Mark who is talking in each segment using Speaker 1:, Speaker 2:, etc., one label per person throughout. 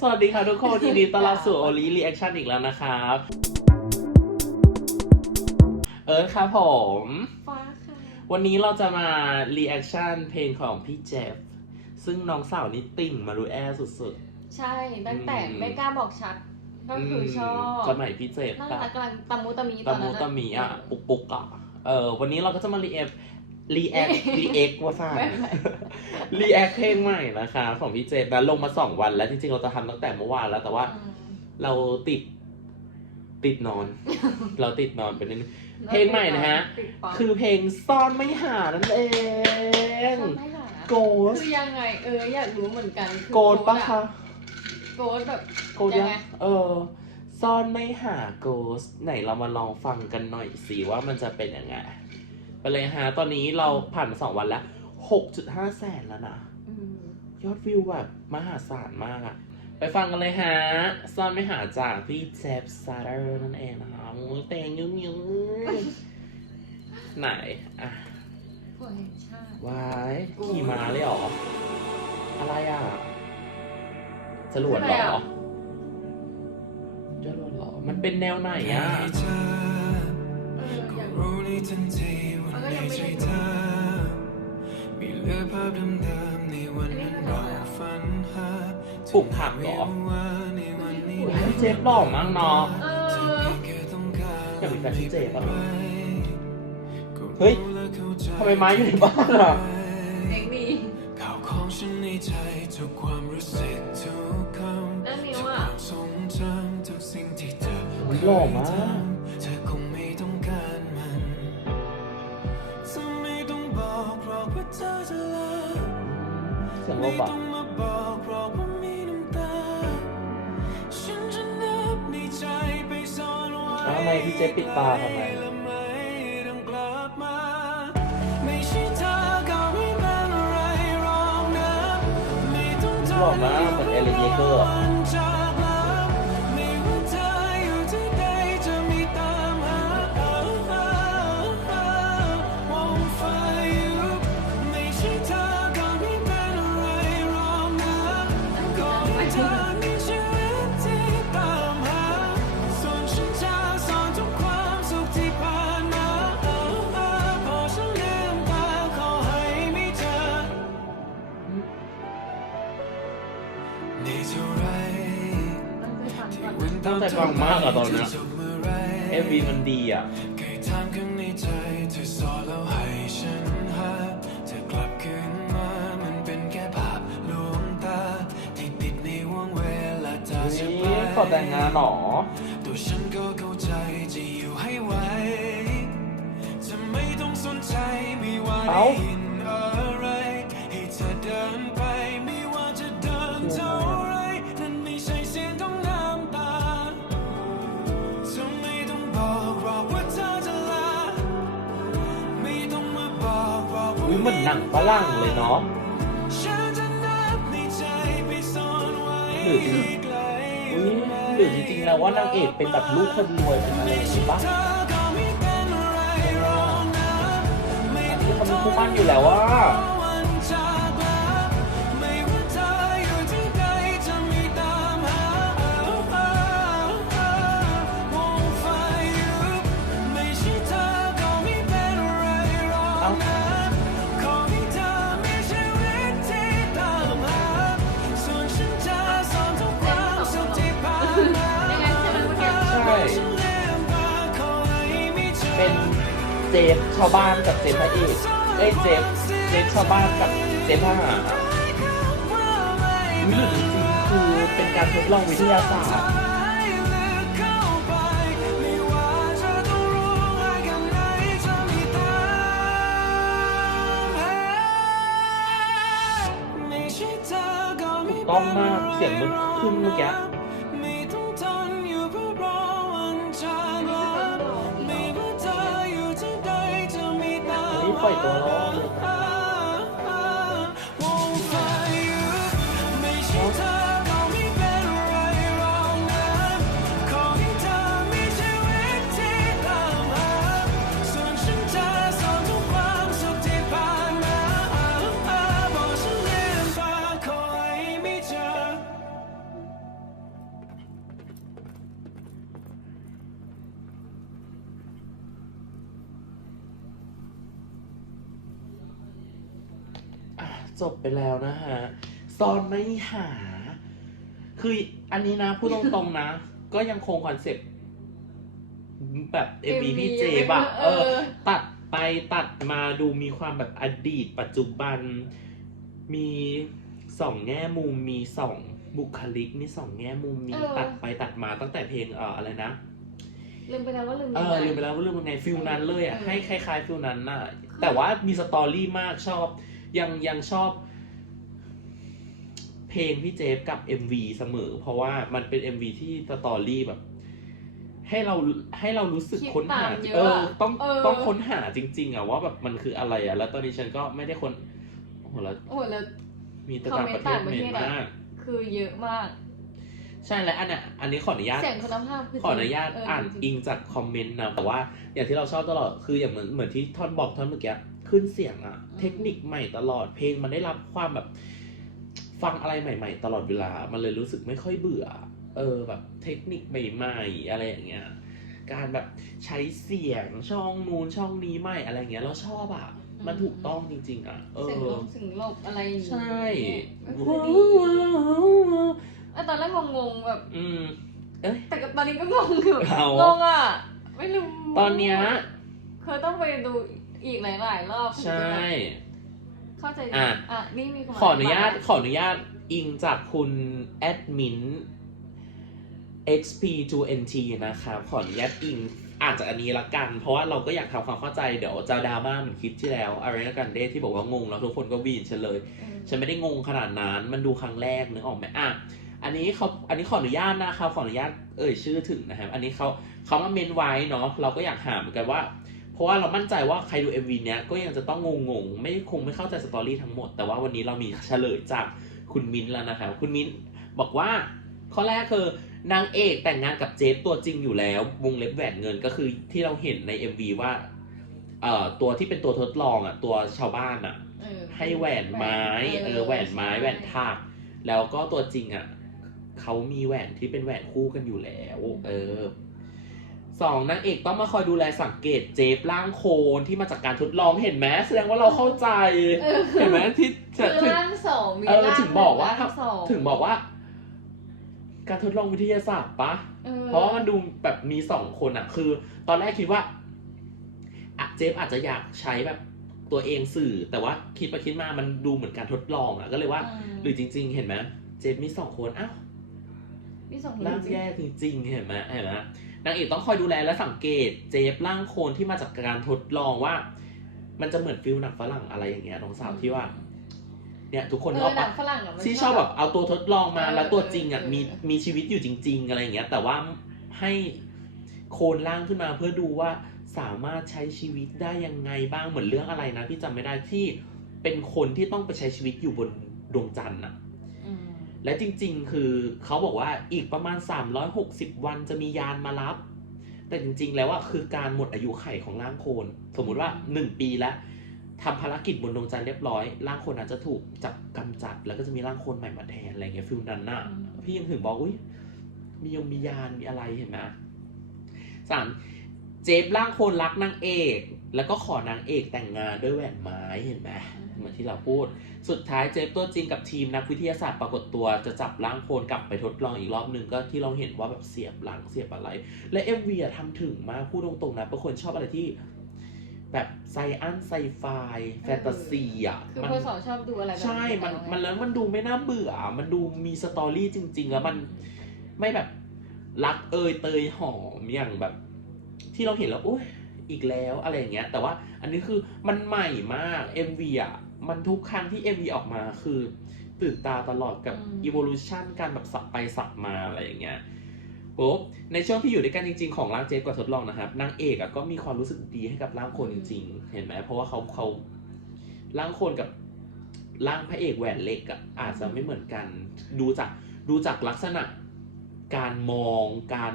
Speaker 1: สวัสดีค่ะทุกคนยินดีต้อนรับสู่โอลีรีแอคชั่นอีกแล้วนะครับ เอิร์ธครับผม
Speaker 2: ฟ้าค่ะ
Speaker 1: วันนี้เราจะมารีแอคชั่นเพลงของพี่เจฟ ซึ่งน้องสาวนี่ติ่งมารูแอร์สุด
Speaker 2: ใช่ตั้งแต่
Speaker 1: อืม
Speaker 2: ไม่กล้าบอกชัด
Speaker 1: ๆ
Speaker 2: ก็คือชอบ
Speaker 1: สมัยพี่เจฟ
Speaker 2: น่า
Speaker 1: ปะ
Speaker 2: รักกำลังตะมุตะมี
Speaker 1: ตะ
Speaker 2: อน
Speaker 1: มู
Speaker 2: นั้น
Speaker 1: ตะมีอะ ปุกปุกอะ เออวันนี้เราก็จะมารีแอค รีแอครีแอคว่าซ่า
Speaker 2: ไม่ไม่
Speaker 1: รีแอคเพลงใหม่นะคะ ของพี่เจฟนะลงมาสองวันแล้วจริงๆเราจะทำตั้งแต่เมื่อวานแล้วแต่ว่า
Speaker 2: อืม
Speaker 1: เราติด ติดนอน เราติดนอนไปนิดนึงเพลงใหม่นะฮะ
Speaker 2: ติดปั๊ม
Speaker 1: คือเพลงซ่อนไม่หานั่นเอง
Speaker 2: ชอบไม่หา
Speaker 1: โกส
Speaker 2: คือยังไง เอออยากรู้เหมือนกันคือ
Speaker 1: โกดปะคะ
Speaker 2: โกดแบบ
Speaker 1: โกด
Speaker 2: ยั
Speaker 1: ยัง
Speaker 2: งไง
Speaker 1: เออ ซ่อนไม่หาโกสไหนเรามาลองฟังกันหน่อยสิว่ามันจะเป็นยังไง ไปเลยฮะ ตอนนี้เราผ่านมาสองวันแล้วหกจุดห้าแสนแล้วนะ
Speaker 2: อืม
Speaker 1: ยอดวิวแบบมหาศาลมากอะไปฟังกันเลยฮะ ซ่อนไม่หาจากพี่เจฟซาร์เดอร์นั่นเองนะคะมูเตงยุ่งยุ่งไหน อะ
Speaker 2: ผัวแห่งชาติ
Speaker 1: วายขี่ม้าเลยเหรอ อะไรอะจรวดเหรอจรวดเหรอ มันเป็นแนวไหนอะ
Speaker 3: ทันทีว่าไม่ใช่เธอ มีเหลือภาพเดิมๆในวันนั้นเราฝันหา
Speaker 1: ปลูกผักเหรอ
Speaker 3: ว่าในวันนี้
Speaker 1: โอ้ยเจฟหล่อมากเนาะ
Speaker 2: เอ
Speaker 3: เธอ
Speaker 2: อ
Speaker 3: เพียงแค่ต้องการ
Speaker 1: อยากมีแฟนชื่อเจฟอะ
Speaker 3: ไป
Speaker 1: เฮ้ย
Speaker 3: ก็รู้และเข้าใจ
Speaker 1: ทำไมไม้อยู่ในบ้านอะ
Speaker 2: เด็กดี
Speaker 3: ข่าวของฉันในใจทุกความรู้สึกทุกคำ
Speaker 2: แล้วนิ้ว
Speaker 3: ทุก
Speaker 2: อะ
Speaker 3: ความทรงจำทุกสิ่งที่เธอ
Speaker 1: โอ้ยหล่อมาก
Speaker 3: เสี
Speaker 1: ยงลบ
Speaker 3: อะ
Speaker 1: ทำไมพี่เจปิดตาทำไม
Speaker 3: และไม่ต้อกมาเป็นอะไรห
Speaker 1: ล่อมากเหมือนเอลิเยเกอร์
Speaker 3: ตั้
Speaker 2: งใจฟังก่อน
Speaker 1: ตั้งใจฟังมากอะตอนนี้เอ็มวีมันดีอะ
Speaker 3: ขอแต่ง
Speaker 1: งานเหรอ
Speaker 3: ตัวฉันก็เข้าใจจะอยู่ให้ไหวจะไม่ต้องสนใจไม่ว่า
Speaker 1: เอ้า
Speaker 3: ได้ยินอะไรให้เธอเดินไปไม่ว่าจะเดินเท่าไรนั่นไม่ใช่เสียงของน้ำตาเธอไม่ต้องบอกหรอกว่าเธอจะลาไม่ต้องมาบอกหรอกว่า
Speaker 1: อุ้ยเหมือนหนังฝรั่งเลยเนาะ
Speaker 3: ฉันจะนับในใจไปซ่อนไว้
Speaker 1: หรือจริง
Speaker 3: ไกล
Speaker 1: อุ้ย หรือจริงๆแล้วว่านางเอกเป็นแบบลูกคนรวยเป็นอะไรอย่างงี้ปะ
Speaker 3: เธอก็ไม่เป็นไรหรอกนะไม่
Speaker 1: อัน
Speaker 3: ต้
Speaker 1: นี้
Speaker 3: อง
Speaker 1: เขามีคู่มั่นอยู่แล้วว่า
Speaker 3: เธอเป็นเจ
Speaker 1: ฟชาวบ้านกับเจฟพระเอกเอ้ยเจฟเจฟชาวบ้านกับเจฟทหารอะหรือจริงๆคือเป็นการทดลองวิทยาศาสตร์
Speaker 3: ต้องมากเสียงมันขึ้นเมื่อกี้
Speaker 1: นี่ปล่ จบไปแล้วนะฮะซ่อนไม่หา คืออันนี้นะพูดตรงๆนะ ก็ยังคงคอนเซ็ปต์แบบเอ็มวีพี่เจบอะเออ ตัดไปตัดมาดูมีความแบบอดีต ปัจจุบัน มีสองแง่มุมมีสองบุคลิกมีสองแง่มุมมี
Speaker 2: เออ
Speaker 1: ตัดไปตัดมาตั้งแต่เพลงเอ่ออะไรนะ
Speaker 2: ลืมไปแล้วว่าลืม
Speaker 1: เออ
Speaker 2: ยังง
Speaker 1: ลืมไปแล้วว่าเรื่องมันไงฟิลนั้นเลยอะ
Speaker 2: เออ
Speaker 1: ให้คล้ายๆฟิลนั้นน่ะ แต่ว่ามีสตอรี่มากชอบ ยังยังชอบเพลงพี่เจฟกับ MV เสมอ เพราะว่ามันเป็น MV ที่สตอรี่แบบ ให้เราให้เรารู้สึก
Speaker 2: คิด
Speaker 1: ค้นหา
Speaker 2: ตามเยอะ
Speaker 1: เออต้อง
Speaker 2: เออ
Speaker 1: ต้องค้นหาจริง ๆอะว่าแบบมันคืออะไรอะแล้วตอนนี้ฉันก็ไม่ได้คนโอ้โหแล้ว
Speaker 2: โอ้ยแล้ว
Speaker 1: มีแต่ต่างประเทศ
Speaker 2: คอมเมนต์ต่างประ
Speaker 1: เม
Speaker 2: เท
Speaker 1: น
Speaker 2: ศอะ
Speaker 1: มาก
Speaker 2: คือเยอะมาก
Speaker 1: ใช่แล้วอันเนี้ยอันนี้ขออนุญาต
Speaker 2: เสียงคุณภาพคือ
Speaker 1: ขออนุญาต
Speaker 2: เอ่า
Speaker 1: น
Speaker 2: จริ
Speaker 1: อิงจากคอมเมนต์นะ แต่ว่าอย่างที่เราชอบตลอดคืออย่างเหมือนเหมือนที่ท่อนบอกท่อนเมื่อกี้ ขึ้นเสียงอะเทคนิคใหม่ตลอดเพลงมันได้รับความแบบ ฟังอะไรใหม่ ๆ ตลอดเวลา มันเลยรู้สึกไม่ค่อยเบื่อ เออแบบเทคนิคใหม่ๆอะไรอย่างเงี้ยการแบบใช้เสียงช่องนู้นช่องนี้ใหม่อะไรอย่างเงี้ยเราชอบอะมันถูกต้องจริง ๆอะเอ
Speaker 2: เสียงล
Speaker 1: อ
Speaker 2: มเสียงหลบอะไรอย่างงี้
Speaker 1: ใช่
Speaker 2: ก็คือดีเออตอนแรกงงๆแบบ
Speaker 1: อืม เอ้ย
Speaker 2: แต่ก็ตอนนี้ก็งงคือแบบ
Speaker 1: เอา
Speaker 2: งงอะ ไม่รู้
Speaker 1: ตอนเนี้ย
Speaker 2: คือต้องไปดู อีกหลายๆรอบถึง
Speaker 1: ใช่
Speaker 2: จะแบบเข้าใจ
Speaker 1: อะ
Speaker 2: อะนี่มีค
Speaker 1: ขออนุญาตขออนุญาตอิงจากคุณแอดมิน xp2nt นะครับขออนุญาตอิงอ่านจากอันนี้ละกัน เพราะว่าเราก็อยากทำความเข้าใจเดี๋ยวจะดราม่าเหมือนคลิปที่แล้วอะไรนะกันเดที่บอกว่างงแล้วทุกคนก็วีนฉันเลย
Speaker 2: เออ
Speaker 1: ฉันไม่ได้งงขนาดนั้น มันดูครั้งแรกนึกออกไหมอะ อันนี้เขาอันนี้ขออนุญาตนะครับ ขออนุญาตเอ่ยชื่อถึงนะครับ อันนี้เขาเขามาเมนไว้เนาะ เราก็อยากหาเหมือนกันว่า เพราะว่าเรามั่นใจว่าใครดู MV เนี้ยก็ยังจะต้องงงๆ ไม่คงไม่เข้าใจสตอรี่ทั้งหมด แต่ว่าวันนี้เรามีเฉลยจากคุณมิ้นท์แล้วนะครับ คุณมิ้นท์บอกว่า ข้อแรกคือนางเอกแต่งงานกับเจฟตัวจริงอยู่แล้ววงเล็บแหวนเงินก็คือที่เราเห็นใน MV ว่าเอ่อตัวที่เป็นตัวทดลองอะตัวชาวบ้านอะ
Speaker 2: เออ
Speaker 1: ให้แหวนไม้เออแหวนไม้แหวนถักแล้วก็ตัวจริงอะเขามีแหวนที่เป็นแหวนคู่กันอยู่แล้ว เออ สองนางเอกต้องมาคอยดูแลสังเกตเจฟร่างโคลนที่มาจากการทดลองเห็นไหมแสดงว่าเราเข้าใจ
Speaker 2: เออ
Speaker 1: เห็นไหมที่
Speaker 2: คือ
Speaker 1: ถึง
Speaker 2: ร่างสองมี
Speaker 1: เออ
Speaker 2: ร่าง
Speaker 1: ถึงบอกว่า
Speaker 2: หนึ่ร่างสอง
Speaker 1: ถึงบอกว่า การทดลองวิทยาศาสตร์ปะ
Speaker 2: ออ
Speaker 1: เพราะว่ามันดูแบบมีสองคนอะคือ ตอนแรกคิดว่าอะเจฟอาจจะอยากใช้แบบตัวเองสื่อ แต่ว่าคิดไปคิดมามันดูเหมือนการทดลองอะก็เลยว่า หรือจริง ๆ เห็นไหมเจฟมีสองคนอ้าว
Speaker 2: มีสองคน
Speaker 1: ร่าง
Speaker 2: จริง
Speaker 1: แย่จริง ๆ เห็นไหมเห็นไหม นางเอกต้องคอยดูแลและสังเกตเจฟร่างโคลนที่มาจากการทดลองว่า มันจะเหมือนฟิลหนังฝรั่งอะไรอย่างเงี้ยน้องสาวที่ว่า เนี่ย ทุกคน
Speaker 2: เอ
Speaker 1: ก็
Speaker 2: อหนั
Speaker 1: ปะ
Speaker 2: งฝรั่งอะมัน
Speaker 1: ที่ชอบแบบเอาตัวทดลองมา
Speaker 2: เออ
Speaker 1: แล้วตัวจริงอะ
Speaker 2: เออ
Speaker 1: มีมีชีวิตอยู่จริง ๆ อะไรอย่างเงี้ย แต่ว่าให้โคลนร่างขึ้นมาเพื่อดูว่าสามารถใช้ชีวิตได้ยังไงบ้างเหมือนเรื่องอะไรนะที่จำไม่ได้ที่เป็นคนที่ต้องไปใช้ชีวิตอยู่บนดวงจันทร์อะ
Speaker 2: อืม
Speaker 1: และจริงๆ คือเขาบอกว่าอีกประมาณ 360 วันจะมียานมารับ แต่จริงๆ แล้วอะคือการหมดอายุไขของร่างโคลนสมมุติว่า 1 ปีแล้วทำภารกิจบนดวงจันทร์เรียบร้อยร่างโคลนอาจจะถูกจับกำจัด แล้วก็จะมีร่างโคลนใหม่มาแทนอะไรเงี้ยฟิลนั้นน่ะพี่ยังถึงบอกอุ้ยมียงมียานมีอะไรเห็นไหมสามเจฟร่างโคลนรักนางเอก แล้วก็ขอนางเอกแต่งงานด้วยแหวนไม้เห็นไหม เหมือนที่เราพูด สุดท้ายเจฟตัวจริงกับทีมนักวิทยาศาสตร์ปรากฏตัวจะจับร่างโคลนกลับไปทดลองอีกรอบหนึ่งก็ที่เราเห็นว่าแบบเสียบหลังเสียบอะไร และเอ็มวีอะทำถึงมากพูดตรงๆนะเป็นคนชอบอะไรที่แบบไซอันไซไฟแฟนตาซีอะ
Speaker 2: คือคนสองชอบดูอะไร
Speaker 1: ใช่ มันมันแล้วมันดูไม่น่าเบื่อ มันดูมีสตอรี่จริง ๆ แล้วมันไม่แบบรักเอยเตยหอมอย่างแบบ ที่เราเห็นแล้วโอ้ยอีกแล้วอะไรอย่างเงี้ย แต่ว่าอันนี้คือมันใหม่มาก MV อะ มันทุกครั้งที่ MV ออกมาคือตื่นตาตลอดกับ evolution การแบบสับไปสับมาอะไรอย่างเงี้ยปุ๊บในช่วงที่อยู่ด้วยกันจริง ๆ ของร่างเจฟกับทดลองนะครับนางเอกอะก็มีความรู้สึกดีให้กับร่างคนจริง ๆ เห็นไหมเพราะว่าเขาเขาร่างคนกับร่างพระเอกแหวนเล็กอะอาจจะไม่เหมือนกัน ดูจากดูจากลักษณะการมองการ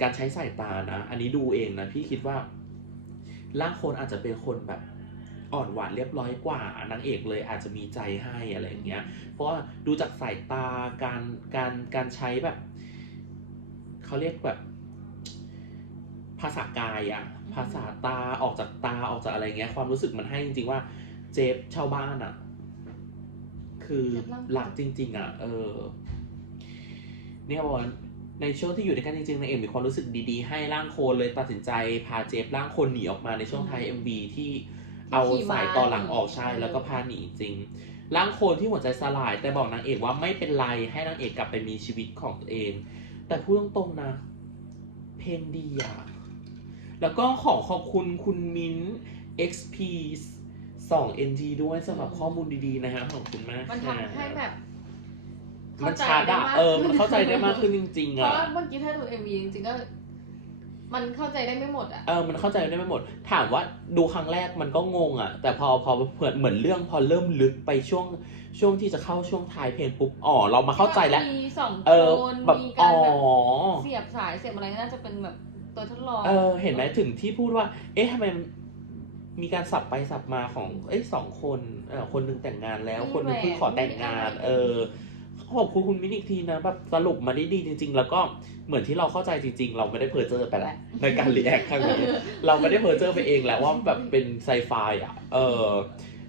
Speaker 1: การใช้สายตานะ อันนี้ดูเองนะพี่คิดว่าร่างคนอาจจะเป็นคนแบบ อ่อนหวานเรียบร้อยกว่านางเอกเลยอาจจะมีใจให้อะไรอย่างเงี้ย เพราะว่าดูจากสายตาการการการใช้แบบเขาเรียกแบบ ภาษากายอะภาษาตาออกจากตาออกจากอะไรเงี้ย ความรู้สึกมันให้จริงๆว่าเจฟชาวบ้านอะคือรักจริง ๆอะเออเนี่ยบอกว่าในช่วงที่อยู่ด้วยกันจริงๆนายเอกมีความรู้สึกดีๆ ให้ร่างโคนเลยตัดสินใจพาเจฟร่างโคนหนีออกมาในช่วงท้าย MV ที่ เอาสายต่อหลังออกใช่แล้วก็พาหนีจริงร่างโคนที่หัวใจสลาย แต่บอกนางเอกว่าไม่เป็นไรให้นางเอกกลับไปมีชีวิตของตัวเอง แต่พูดตรงๆนะ เพลงดีอะแล้วก็ขอขอบคุณคุณมิ้น XP 2 NG ด้วยสำหรับข้อมูลดีๆนะฮะขอบคุณมาก
Speaker 2: มัน
Speaker 1: ค่ะ
Speaker 2: ทำให้แบบ
Speaker 1: มันชาดะเออ มันเข้าใจได้มากขึ้นจริงๆ
Speaker 2: เพ
Speaker 1: อะ
Speaker 2: ราะว่าเมื่อกี้ถ้าดูเอ็มวีจริงๆก็ มันเข้าใจได้ไม่หมดอะ
Speaker 1: เออ มันเข้าใจได้ไม่หมด ถามว่าดูครั้งแรกมันก็งงอะ แต่พอพอเหมือนเหมือนเรื่องพอเริ่มลึกไปช่วงช่วงที่จะเข้าช่วงท้ายเพลงปุ๊บ อ๋อ เรามาเข้าใจแล้ว
Speaker 2: มีสอง
Speaker 1: เออ
Speaker 2: คน
Speaker 1: แบบ
Speaker 2: มี
Speaker 1: อ๋
Speaker 2: การ
Speaker 1: อ
Speaker 2: แบบเสียบสายเสียบอะไรน่าจะเป็นแบบตัวทดลอง
Speaker 1: เออ เห็นไหมถึงที่พูดว่า เอ๊ะทำไมมีการสับไปสับมาของ เอ้ยสองคนเออคนหนึ่งแต่งงานแล้ว คนหนึ่งเพิ่งขอแต่งงาน เออ ขอบคุณคุณมินอีกทีนะแบบสรุปมาได้ดีจริง ๆ แล้วก็เหมือนที่เราเข้าใจจริง ๆ เราไม่ได้เพอเจอไปแล้วในการรีแอคครั้งนี้เราไม่ได้เพอเจอไปเองแหละว่าแบบเป็นไซไฟอะ เออ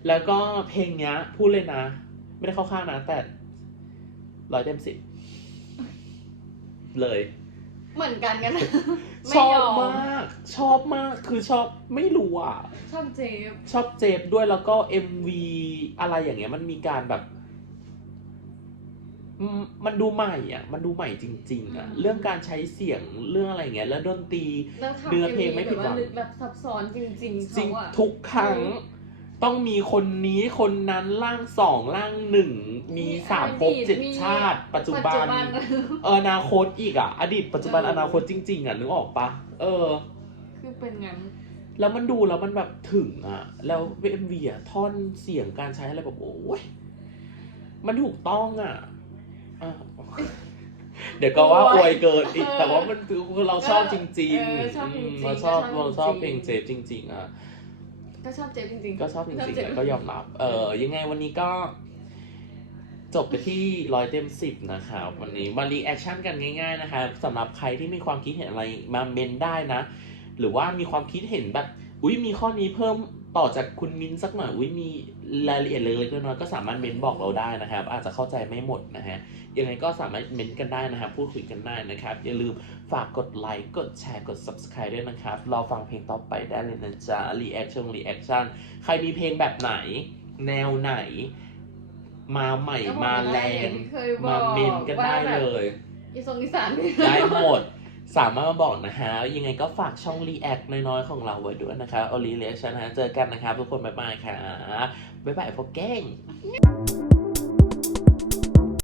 Speaker 1: แล้วก็เพลงเนี้ย พูดเลยนะ ไม่ได้เข้าข้างนะ แต่ร้อยเต็มสิบเลย
Speaker 2: เหมือนกันกันนะไม่
Speaker 1: ชอยบ
Speaker 2: อม
Speaker 1: มาก ชอบมากคือชอบไม่รู้อะ
Speaker 2: ชอบเจฟ
Speaker 1: ชอบเจฟด้วยแล้วก็ MV อะไรอย่างเงี้ยมันมีการแบบอื มมันดูใหม่อะ มันดูใหม่จริง ๆ อะเรื่องการใช้เสียงเรื่องอะไรอย่างเงี้ย แล้วดนตรี
Speaker 2: แล้วทำ
Speaker 1: เนื้อเพลงไม่ผิดหวัง
Speaker 2: แบบาลึกลับซับซ้อนจริงๆ
Speaker 1: จริง
Speaker 2: เขาอะ
Speaker 1: ทุกครั้งต้องมีคนนี้คนนั้นร่างสองร่างหนึ่ง มีสามภพเจ็ดชาติ ปัจจุบัน เอออนาคตอีกอะ อดีตปัจจุบัน
Speaker 2: เออ
Speaker 1: อนาคตจริง ๆ อะ นึกออกปะเออ
Speaker 2: คือเป็นงั้น
Speaker 1: แล้วมันดูแล้วมันแบบถึงอะ แล้วเอ็มวีอะท่อนเสียงการใช้อะไรแบบโอ้ยมันถูกต้องอะ อะเดี๋ยวก็ว่าอวยเกินอีก แต่ว่ามันคือเราชอบจริง
Speaker 2: เออชอบจริงๆ
Speaker 1: อืมเราชอบ
Speaker 2: ก็ชอบ
Speaker 1: เราชอบ
Speaker 2: จ
Speaker 1: เพ
Speaker 2: ริ
Speaker 1: ล
Speaker 2: ง
Speaker 1: ง
Speaker 2: ๆ
Speaker 1: เจฟจริง ๆอะ
Speaker 2: ก็ชอบเจฟจริงๆ
Speaker 1: ก็ชอบจริง
Speaker 2: เจ
Speaker 1: ๆ
Speaker 2: ฟ
Speaker 1: แล้วก็ยอมรับ เออยังไงวันนี้ก็ จบไปที่ร้อยเต็มสิบนะครับวันนี้มารีแอคชั่นกันง่ายๆนะคะสำหรับใครที่มีความคิดเห็นอะไรมาเมนได้นะ หรือว่ามีความคิดเห็นแบบ อุ้ยมีข้อนี้เพิ่ม ต่อจากคุณมินสักหน่อยอุ้ยมีรายละเอียดเล็กๆน้อยๆก็สามารถเมนบอกเราได้นะครับ อาจจะเข้าใจไม่หมดนะฮะยังไงก็สามารถเมนกันได้นะครับ พูดคุยกันได้นะครับ อย่าลืมฝากกดไลค์กดแชร์กด subscribe ด้วยนะครับรอฟังเพลงต่อไปได้เลยนะจ๊ะรีแอคชั่นรีแอคชั่นใครมีเพลงแบบไหน แนวไหน มาใหม่
Speaker 2: ก็บอก
Speaker 1: มาแรง
Speaker 2: อย่างที่เคยบ
Speaker 1: มา
Speaker 2: อก
Speaker 1: เมนกันได้
Speaker 2: ว่าแบบ
Speaker 1: เลย
Speaker 2: อีสงอีสาน
Speaker 1: ได้หมด สามารถมาบอกนะฮะ ยังไงก็ฝากช่อง React น้อยๆ ของเราไว้ด้วยนะคะโอลีเลียชันนะเจอกันนะครับทุกคน บ๊ายบายค่ะ บ๊ายบายพวกแก้ง